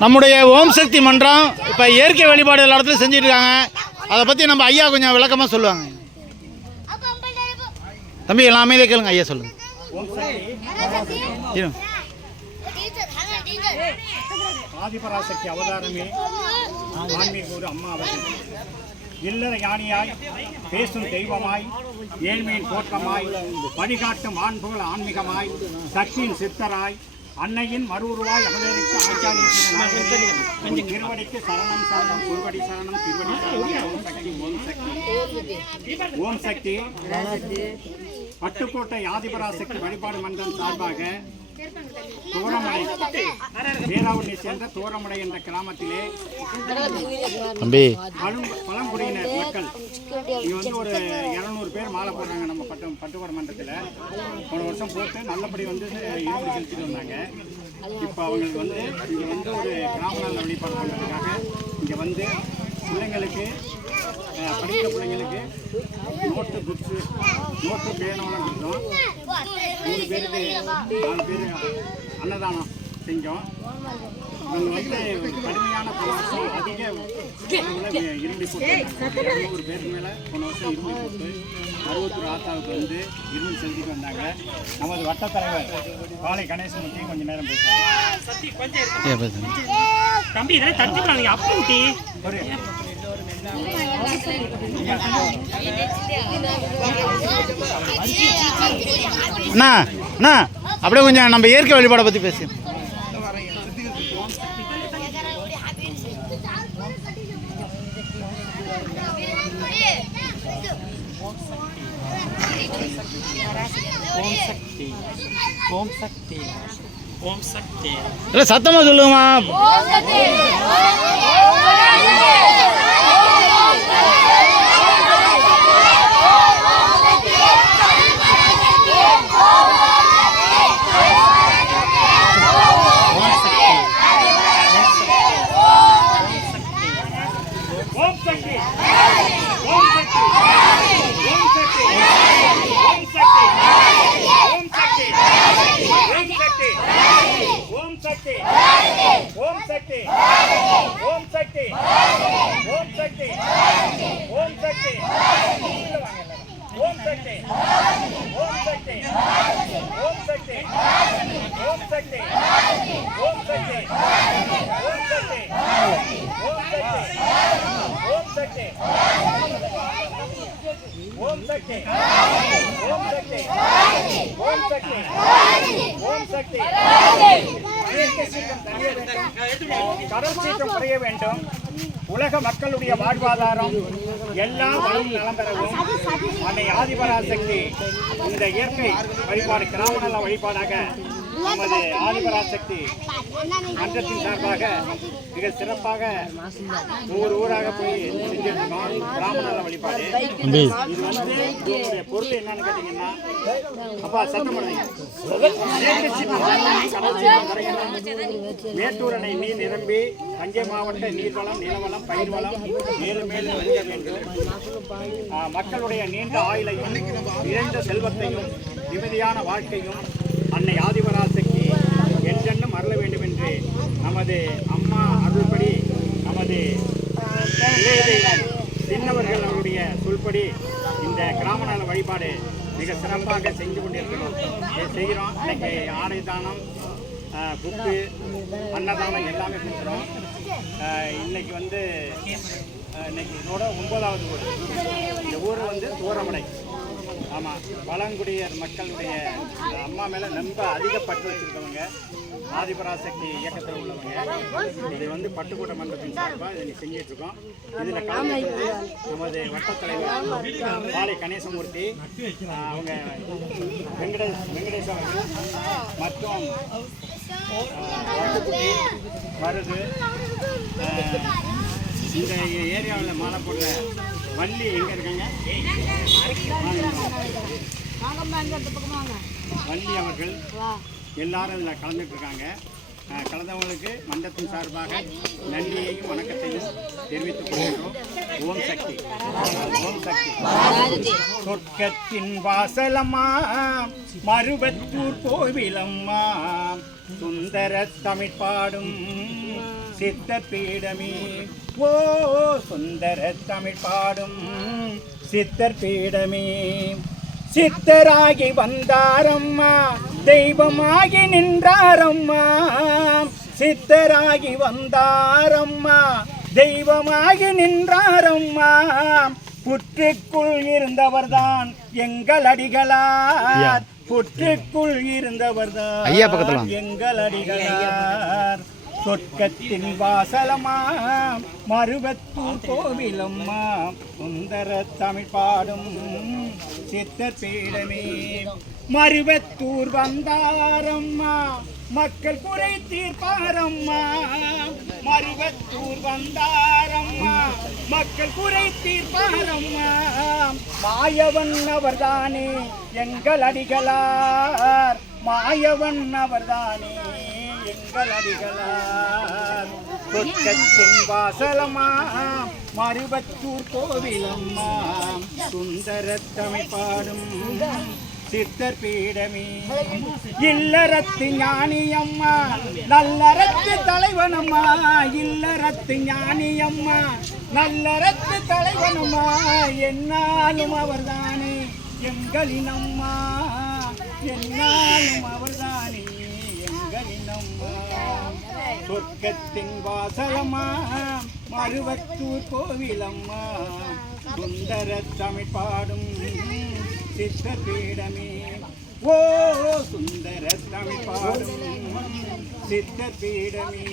நம்முடைய ஓம் சக்தி மன்றம் இப்போ இயற்கை வழிபாடு எல்லா இடத்துலையும் செஞ்சுட்டு இருக்காங்க அதை பற்றி நம்ம ஐயா கொஞ்சம் விளக்கமாக சொல்லுவாங்க. தம்பி எல்லாமே இதை கேளுங்க ஐயா சொல்லுங்க. ஆதிபராசக்தி அவதாரமே ஆன்மீக ஒரு அம்மா இல்லற ஞானியாய் பேசும் தெய்வமாய் ஏழ்மையின் தோற்றமாய் வழிகாட்டும் ஆண்புகள் ஆன்மீகமாய் சக்தியின் சித்தராய் அன்னையின் மறுவுருவாய் அவதரித்து ஆச்சாரியின் திருவடிக்கு சரணம் சரணம் குருவடி சரணம் திருவடி சரணம் ஓம் சக்தி ஓம் சக்தி. ஓம் சக்தி. பட்டுக்கோட்டை ஆதிபராசக்தி வழிபாடு மன்றம் சார்பாக தூரமடை வேளாவண்ணை சேர்ந்த தோரமடை என்ற கிராமத்திலே பழம் பழங்குடியினர் மக்கள் இங்க வந்து ஒரு இரநூறு பேர் மாலை போடுறாங்க நம்ம பட்டு பட்டுக்கோடை மன்றத்தில் போன வருஷம் போட்டு நல்லபடி வந்து இருந்து செலுத்திட்டு வந்தாங்க இப்போ அவங்களுக்கு வந்து இங்கே வந்து ஒரு கிராம நல வழிபாடு பண்ணுறதுக்காக இங்கே வந்து பிள்ளைங்களுக்கு படிக்கிற பிள்ளைங்களுக்கு நோட்டு புக்ஸு நோட்டு பேனெல்லாம் கொடுத்தோம் மூணு பேருக்கு நாலு பேர் அன்னதானம் செஞ்சோம். இவங்க வந்து கடுமையான போன வருஷம் அதிக இரும்பி போட்டு இரநூறு பேருக்கு மேலே போன வருஷம் இரும்பி போட்டு அறுபத்தொரு ஆத்தாவுக்கு வந்து இரும்பு செலுத்திட்டு வந்தாங்க. நமது வட்டத்தலைவர் காலை கணேசமூர்த்தி கொஞ்சம் நேரம் பேசுவாங்க தம்பி இதெல்லாம் தடுத்துக்கலாம் அப்பா குட்டி. ஒரு அண்ணா அண்ணா அப்படியே கொஞ்சம் நம்ம இயற்கை வழிபாடை பற்றி பேசு. இல்லை சத்தமாக சொல்லுங்கம்மா. சக்தி. ஓம் சக்தி. கடல் சீற்றம் குறைய வேண்டும். உலக மக்களுடைய வாழ்வாதாரம் எல்லா வளம் நலம் பெறவும் அன்னை ஆதிபராசக்தி இந்த இயற்கை வழிபாடு கிராமநல வழிபாடாக நமது ஆதிபராசக்தி மன்றத்தின் சார்பாக மிக சிறப்பாக ஒவ்வொரு ஊராக போய் செஞ்சிருக்கோம். நல வழிபாடு. இது வந்து பொருள் என்னன்னு கேட்டீங்கன்னா அப்பா சத்தம். மேட்டூர் அணை நீர் நிரம்பி தஞ்சை மாவட்ட நீர்வளம் நிலவளம் பயிர் வளம் மேலும் மேலும் வெல்க வேண்டும் மக்களுடைய நீண்ட ஆயுளையும் நிறைந்த செல்வத்தையும் நிம்மதியான வாழ்க்கையும் அன்னை ஆதிபராசக்தி என்றென்னும் அருள வேண்டும் என்று நமது அம்மா அருள்படி நமது சின்னவர்கள் அவருடைய சொல்படி இந்த கிராம நல வழிபாடு மிக சிறப்பாக செஞ்சு கொண்டிருக்கிறோம். செய்கிறோம். இன்னைக்கு ஆடை தானம் புக்கு அன்னதானம் எல்லாமே கொடுக்குறோம். இன்னைக்கு வந்து இன்னைக்கு இதோட ஒன்பதாவது ஊர் இந்த ஊர் வந்து தூரமடை. ஆமாம் பழங்குடியர் மக்களுடைய அம்மா மேலே ரொம்ப அதிக பற்று வச்சுருக்கவங்க ஆதிபராசக்தி இயக்கத்தில் உள்ளவங்க. இது வந்து பட்டுக்கோட்டை மன்றத்தின் சார்பாக இதை செஞ்சிட்டு இருக்கோம் இதில் கலந்து நமது வட்டத்தலைவர் பாலை கணேசமூர்த்தி அவங்க வெங்கடேஷ் வெங்கடேஸ்வரன் மற்றும் வருது இந்த ஏரியாவில் மாலை போடுற வள்ளி எங்கே இருக்காங்க? வள்ளி அவர்கள் எல்லாரும் இதில் கலந்துட்டு இருக்காங்க அஹ், கலந்தவங்களுக்கு மன்றத்தின் சார்பாக நன்றியையும் வணக்கத்தையும் தெரிவித்துக் கொள்கிறோம் ஓம் சக்தி. ஓம் சக்தி. சொர்க்கத்தின் வாசலம்மா மருவத்தூர் கோவிலம்மா சுந்தர தமிழ் பாடும் சித்த பீடமே. ஓ சுந்தர தமிழ் பாடும் சித்தர் பீடமே. சித்தராகி வந்தாரம்மா தெய்வமாகி நின்றாரம்மா. சித்தராகி வந்தாரம்மா தெய்வமாகி நின்றாரம்மா. புற்றுக்குள் இருந்தவர்தான் எங்கள் அடிகளார். புற்றுக்குள் இருந்தவர்தான். எங்கள் அடிகளார். சொர்க்கத்தின் வாசலமா மருவத்தூர் கோவிலம்மா சுந்தர தமிழ் பாடும் சித்தர் பீடமே. மருவத்தூர் வந்தாரம்மா மக்கள் குறை தீர்ப்பாரம்மா. மருவத்தூர் வந்தாரம்மா மக்கள் குறை தீர்ப்பாரம்மா. மாயவன் அவர்தானே எங்கள் அடிகளார். மாயவன் அவர்தானே எங்கள் அடிகளார் சொர்க்கத்தின் வாசலம்மா மருவத்தூர் கோவிலம்மா? சுந்தர தமிழ் பாடும் சித்தர் பீடமே. இல்லறத்து ஞானியம்மா நல்லறத்து தலைவனம்மா. இல்லறத்து ஞானியம்மா நல்லறத்து தலைவனம்மா. என்னாலும் அவர்தானே எங்களின் அம்மா என்னாலும் அவர்தானே. சொர்க்கத்தின் வாசலம்மா மருவத்தூர் கோவிலம்மா. சுந்தர தமிழ் பாடும் சித்த பீடமே ஓ சுந்தர தமிழ் பாடும் சித்த பீடமே